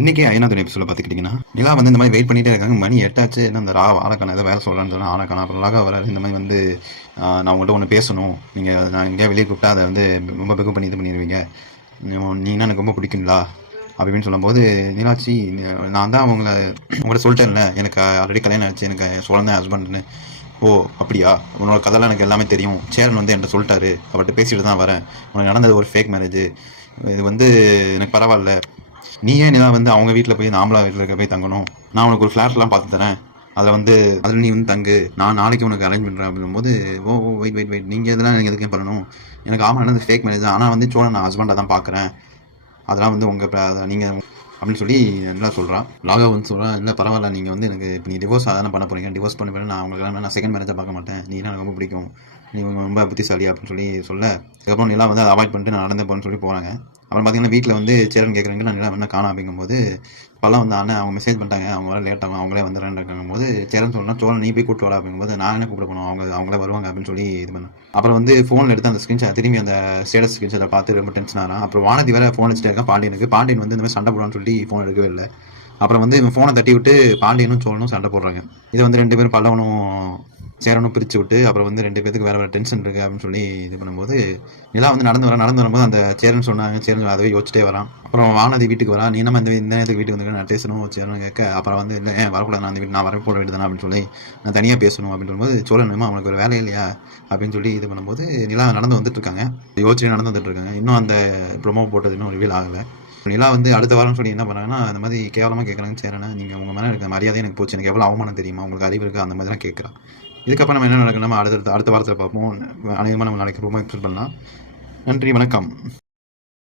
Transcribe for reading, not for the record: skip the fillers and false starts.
இன்றைக்கி ஐநாவது எபிசோட பார்த்துக்கிட்டிங்கன்னா நிலா வந்து இந்த மாதிரி வெயிட் பண்ணிகிட்டே இருக்காங்க. மணி 8 ஆச்சு. என்ன இந்த ஆளக்கான ஏதோ வேலை சொல்கிறான்னு சொன்னால் ஆளக்கான அப்புறம் லாகா வராது. இந்த மாதிரி வந்து நான் உங்கள்கிட்ட ஒன்று பேசணும், நீங்கள் நான் எங்கேயா வெளியே கூப்பிட்டா அதை வந்து ரொம்ப பெகு பண்ணி இது பண்ணிடுவீங்க, நீனா எனக்கு ரொம்ப பிடிக்குங்களா அப்படின்னு சொல்லும்போது, நிலாச்சி நான் தான் உங்கள்கிட்ட சொல்லிட்டேன்ல, எனக்கு ஆல்ரெடி கல்யாணம் ஆச்சு, எனக்கு சொல்லேன் ஹஸ்பண்ட்னு. ஓ அப்படியா, உன்னோட கதைலாம் எனக்கு எல்லாமே தெரியும், சேரன் வந்து என்கிட்ட சொல்லிட்டாரு, அவர்கிட்ட பேசிட்டு தான் வரேன், உனக்கு நடந்தது ஒரு ஃபேக் மேரேஜ், இது வந்து எனக்கு பரவாயில்ல, நீ ஏன் நிலா வந்து அவங்க வீட்டில் போய் ஆம்பளை வீட்டில் இருக்க போய் தங்கணும், நான் உனக்கு ஒரு ஃப்ளாட்லாம் பார்த்து தரேன், அதில் நீ வந்து தங்கு, நான் நாளைக்கு உனக்கு அரேஞ்ச் பண்ணுறேன் அப்படிங்கும்போது, ஓ ஓ வெயிட் நீங்கள் இதெல்லாம் எனக்கு எதுக்கே பண்ணணும், எனக்கு ஆமாம் என்னது ஃபேக் மேரேஜ் தான், ஆனால் வந்து சோழன் நான் ஹஸ்பண்டாக தான் பார்க்குறேன், அதெல்லாம் வந்து உங்கள் நீங்கள் அப்படின்னு சொல்லி நல்லா சொல்கிறான். லாகா வந்து சொல்கிறான், இல்லை பரவாயில்ல, நீங்கள் வந்து எனக்கு இப்போ நீ டிவோர்ஸ் அதானே பண்ண போகிறீங்க, டிவோர்ஸ் பண்ண போகிறேன், நான் உங்களுக்கு நான் செகண்ட் மேரேஜாக பார்க்க மாட்டேன், நீ எனக்கு ரொம்ப பிடிக்கும், நீ ரொம்ப புத்திசாலி அப்படின்னு சொல்லி சொல்ல, அதுக்கப்புறம் நிலா வந்து அதை அவாய்ட் பண்ணிட்டு நான் நடந்து போகிறேன்னு சொல்லி போகிறாங்க. அப்புறம் பார்த்தீங்கன்னா வீட்டில் வந்து சேரன் கேட்குறாங்க, நான் நிலா என்ன காணும் அப்படிங்கும்போது, இப்போல்லாம் வந்து அண்ணன் அவங்க மெசேஜ் பண்ணிட்டாங்க, அவங்க வர லேட் ஆகும், அவங்களே வந்துடுறேன் போது சேரன் சொல்லலாம், சோழன் நீ போய் கூப்பிட்டு வரா அப்படிங்கும்போது, நான் என்ன கூப்பிட போனோம், அவங்களே வருவாங்க அப்படின்னு சொல்லி இது பண்ணேன். அப்புறம் வந்து ஃபோனில் எடுத்து அந்த ஸ்க்ரீன்ஷாட் திரும்பி அந்த ஸ்டேட்டஸ் ஸ்க்ரீன்ஷாட்டை பார்த்து ரொம்ப டென்ஷன் ஆகிறான். அப்புறம் வானதி வேறு ஃபோன் வச்சுட்டே இருக்கான் பாண்டியன் வந்து இந்த மாதிரி சண்டை போடான்னு சொல்லி ஃபோன் எடுக்கவே இல்லை. அப்புறம் வந்து இவன் ஃபோனை தட்டி விட்டு பாண்டியனும் சோழனும் சண்டை போடுறாங்க. இதை வந்து 2 பேரும் பல்லவனும் சேரனும் பிரித்து விட்டு, அப்புறம் வந்து 2 பேருக்கு வேறு டென்ஷன் இருக்குது அப்படின்னு சொல்லி இது பண்ணும்போது, நிலா வந்து நடந்து வரும்போது அந்த சேரன் சொன்னாங்க, சேரன் அதுவே யோசிச்சிட்டே வரான். அப்புறம் வானதி வீட்டுக்கு வரா, நீ நம்ம இந்த நேரத்துக்கு வீட்டுக்கு வந்து நான் பேசணும் சேரன் கேட்க, அப்புறம் வந்து இல்லை வரக்கூடாது, நான் அந்த வீட்டு நான் வரப்போட வீடு தானே அப்படின்னு சொல்லி நான் தனியாக பேசணும் அப்படின்னு சொல்லும்போது, சோழன் அவனுக்கு ஒரு வேலை இல்லையா அப்படின்னு சொல்லி இது பண்ணும்போது, நிலா நடந்து வந்துட்டு இருக்காங்க, யோசிச்சு நடந்து வந்துட்டு இருக்காங்க. இன்னும் அந்த ப்ரொமோ போட்டது இன்னும் ரிவீல் ஆகலை. நிலா வந்து அடுத்த வாரம் சொல்லி என்ன பண்ணாங்கன்னா, அந்த மாதிரி கேவலமாக கேட்குறாங்க சேரனை, நீங்கள் உங்கள் மேலே இருக்க மரியாதை எனக்கு போச்சு, எனக்கு எவ்வளோ அவமானம் தெரியுமா, உங்களுக்கு அறிவு இருக்குது, அந்த மாதிரிலாம் கேட்குறான். இதுக்கப்புறம் நம்ம என்ன நடக்குது, நம்ம அடுத்த வாரத்தில் பார்ப்போம். அநேகமாக நம்ம நாளைக்கு ரொம்ப எக்ஸ்பெக்ட் பண்ணலாம். நன்றி, வணக்கம்.